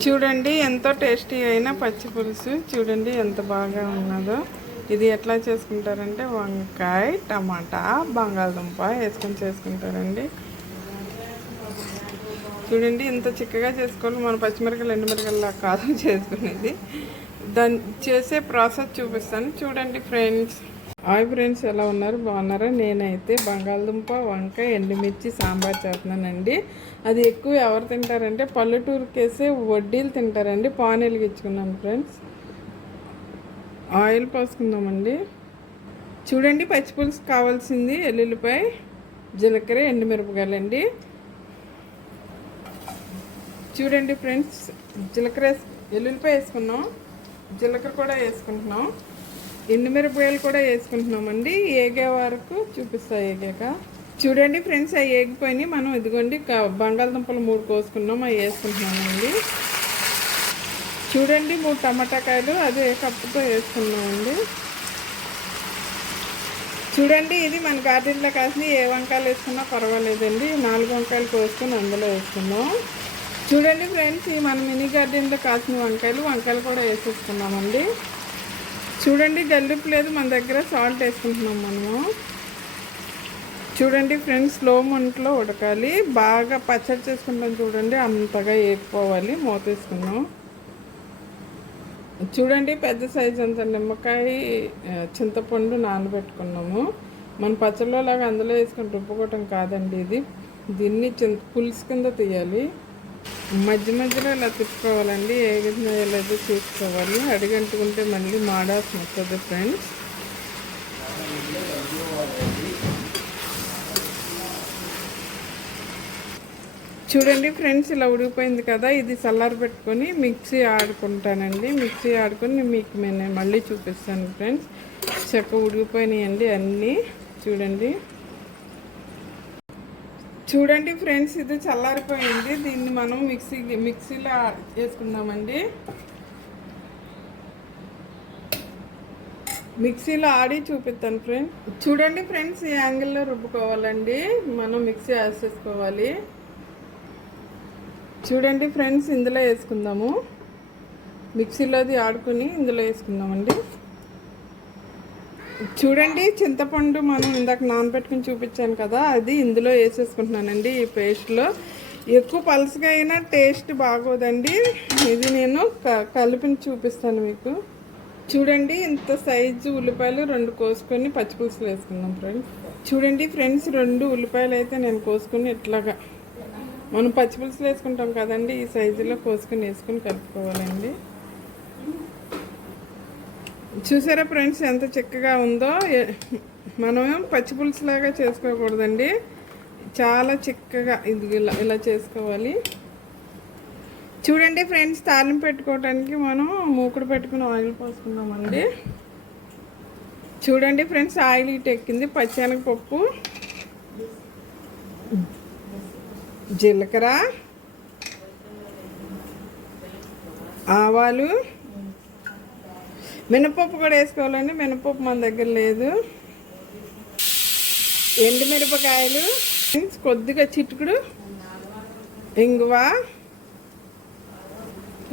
చూడండి ఎంతో టేస్టీ అయిన పచ్చి పులుసు. చూడండి ఎంత బాగా ఉన్నదో. ఇది ఎట్లా చేసుకుంటారంటే వంకాయ టమాటా బంగాళదుంప వేసుకొని చేసుకుంటారండి. చూడండి ఇంత చిక్కగా చేసుకోవాలి. మన పచ్చిమిరకాయలు ఎండుమిరకాయలు కాదు చేసుకునేది. దాన్ని చేసే ప్రాసెస్ చూపిస్తాను. చూడండి ఫ్రెండ్స్. హాయ్ ఫ్రెండ్స్ ఎలా ఉన్నారు? బాగున్నారా? నేనైతే బంగాళదుంప వంకాయ ఎండుమిర్చి సాంబార్ చేస్తున్నానండి. అది ఎక్కువ ఎవరు తింటారంటే పల్లెటూరుకేసి వడ్డీలు తింటారండి. పాన్ వెలిగించుకున్నాను ఫ్రెండ్స్. ఆయిల్ పోసుకుందామండి. చూడండి పచ్చిపులుసు కావాల్సింది ఎల్లుల్లిపాయ జీలకర్ర ఎండుమిరపకాయలండి. చూడండి ఫ్రెండ్స్ జీలకర్ర వేసు- ఎల్లుల్లిపాయ వేసుకున్నాం. జీలకర్ర కూడా వేసుకుంటున్నాం. ఎండుమిరపకాయలు కూడా వేసుకుంటున్నామండి. ఏగే వరకు చూపిస్తా ఏగాక? చూడండి ఫ్రెండ్స్ అవి ఏగిపోయినాయి. మనం ఇదిగోండి బంగాళదుంపలు మూడు కోసుకున్నాం అవి వేసుకుంటున్నామండి. చూడండి మూడు టమాటా కాయలు అదే కప్పుతో వేసుకున్నామండి. చూడండి ఇది మన గార్డెన్లో కాసిన ఏ వంకాయలు వేసుకున్నా పర్వాలేదండి. నాలుగు వంకాయలు కోసుకొని అందులో వేసుకున్నాం. చూడండి ఫ్రెండ్స్ ఈ మన మినీ గార్డెన్లో కాసిన వంకాయలు వంకాయలు కూడా వేసేసుకున్నామండి. చూడండి గల్లుపు లేదు మన దగ్గర సాల్ట్ వేసుకుంటున్నాం మనము. చూడండి ఫ్రెండ్స్ స్లో మంట్లో ఉడకాలి. బాగా పచ్చడి చేసుకుంటాం చూడండి అంతగా వేపుకోవాలి మూత వేసుకున్నాం చూడండి పెద్ద సైజు అంత నిమ్మకాయ చింతపండు నానబెట్టుకున్నాము. మన పచ్చళ్ళు లాగా అందులో వేసుకొని రుబ్బుకోవటం కాదండి ఇది. దీన్ని చింత పులుసు కింద తీయాలి. మధ్య మధ్యలో ఇలా తిప్పుకోవాలండి ఏ విధంగా చేసుకోవాలి చూసుకోవాలి. అడిగంటుకుంటే మళ్ళీ మాడాల్సి వస్తుంది ఫ్రెండ్స్. చూడండి ఫ్రెండ్స్ ఇలా ఉడికిపోయింది కదా. ఇది చల్లారి పెట్టుకొని మిక్సీ ఆడుకుంటానండి. మిక్సీ ఆడుకొని మీకు నేను మళ్ళీ చూపిస్తాను ఫ్రెండ్స్. చెక్క ఉడికిపోయినాయండి అన్నీ. చూడండి. చూడండి ఫ్రెండ్స్ ఇది చల్లారిపోయింది. దీన్ని మనం మిక్సీ మిక్సీలో వేసుకుందామండి మిక్సీలో ఆడి చూపిస్తాను ఫ్రెండ్స్ చూడండి ఫ్రెండ్స్ ఈ యాంగిల్లో రుబ్బుకోవాలండి. మనం మిక్సీ వేసేసుకోవాలి చూడండి ఫ్రెండ్స్ ఇందులో వేసుకుందాము. మిక్సీలోది ఆడుకుని ఇందులో వేసుకుందామండి. చూడండి చింతపండు మనం ఇందాక నానబెట్టుకుని చూపించాను కదా అది ఇందులో వేసేసుకుంటున్నానండి ఈ పేస్ట్లో. ఎక్కువ పలుసుగా అయినా టేస్ట్ బాగోదండి. ఇది నేను క- కలిపిని చూపిస్తాను మీకు. చూడండి ఇంత సైజు ఉల్లిపాయలు రెండు కోసుకొని పచ్చిపులుసులు వేసుకుందాం ఫ్రెండ్స్ చూడండి ఫ్రెండ్స్ రెండు ఉల్లిపాయలు అయితే నేను కోసుకొని ఇట్లాగా. మనం పచ్చిపులుసులు వేసుకుంటాం కదండి ఈ సైజులో కోసుకొని వేసుకొని కలుపుకోవాలండి. చూసారా ఫ్రెండ్స్ ఎంత చిక్కగా ఉందో? మనం పచ్చిపులుసులాగా చేసుకోకూడదండి. చాలా చిక్కగా ఇది ఇలా ఇలా చేసుకోవాలి. చూడండి ఫ్రెండ్స్ తాళం పెట్టుకోవడానికి మనం మూకుడు పెట్టుకుని ఆయిల్ పోసుకుందామండి. చూడండి ఫ్రెండ్స్ ఆయిల్ ఇటు ఎక్కింది. పచ్చనగపప్పు జీలకర్ర ఆవాలు. మినపప్పు కూడా వేసుకోవాలండి. మినపప్పు మన దగ్గర లేదు. ఎండుమిరపకాయలు కొద్దిగా చిటుకుడు ఇంగువ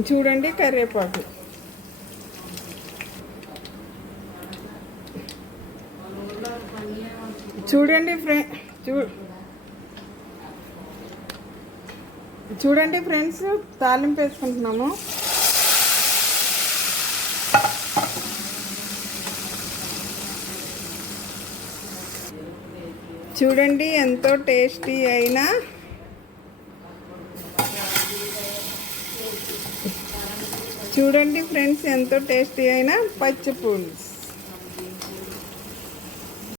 చూడండి కరివేపాకు. చూడండి ఫ్రెండ్ చూ చూడండి ఫ్రెండ్స్ తాలింపు వేసుకుంటున్నాము. చూడండి ఎంతో టేస్టీ అయినా చూడండి ఫ్రెండ్స్ ఎంతో టేస్టీ అయిన పచ్చి పులుసు.